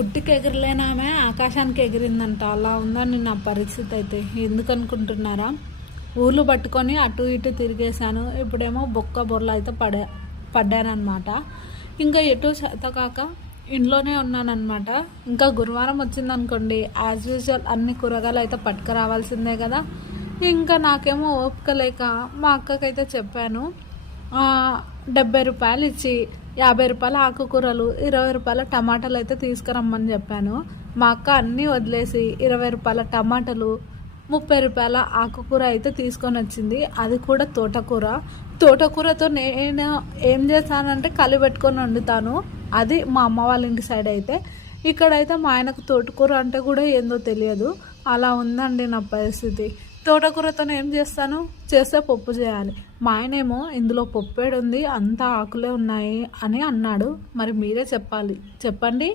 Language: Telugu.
ఉట్టికి ఎగరలేనామె ఆకాశానికి ఎగిరిందంట. అలా ఉందండి నా పరిస్థితి అయితే. ఎందుకు అనుకుంటున్నారా? ఊర్లు పట్టుకొని అటు ఇటు తిరిగేశాను. ఇప్పుడేమో బొక్క బొర్ల అయితే పడ్డానమాట. ఇంకా ఎటు చేత కాక ఇంట్లోనే ఉన్నానన్నమాట. ఇంకా గురువారం వచ్చిందనుకోండి, యాజ్ యూజువల్ అన్ని కూరగాయలు అయితే పట్టుకురావాల్సిందే కదా. ఇంకా నాకేమో ఓపిక లేక మా అక్కకైతే చెప్పాను, 70 రూపాయలు ఇచ్చి 50 రూపాయల ఆకుకూరలు, 20 రూపాయల టమాటాలు అయితే తీసుకురమ్మని చెప్పాను. మా అక్క అన్నీ వదిలేసి 20 రూపాయల టమాటాలు, 30 రూపాయల ఆకుకూర అయితే తీసుకొని వచ్చింది. అది కూడా తోటకూర. తోటకూరతో నేను ఏం చేస్తానంటే కలిపెట్టుకొని వండుతాను. అది మా అమ్మ వాళ్ళ ఇంటి సైడ్ అయితే. ఇక్కడైతే మా ఆయనకు తోటకూర అంటే కూడా ఏందో తెలియదు. అలా ఉందండి నా పరిస్థితి. తోటకూరతో ఏం చేస్తాను, చేస్తే పప్పు చేయాలి. మా ఆయనేమో ఇందులో పప్పేడుంది, అంతా ఆకులే ఉన్నాయి అని అన్నాడు. మరి మీరే చెప్పండి.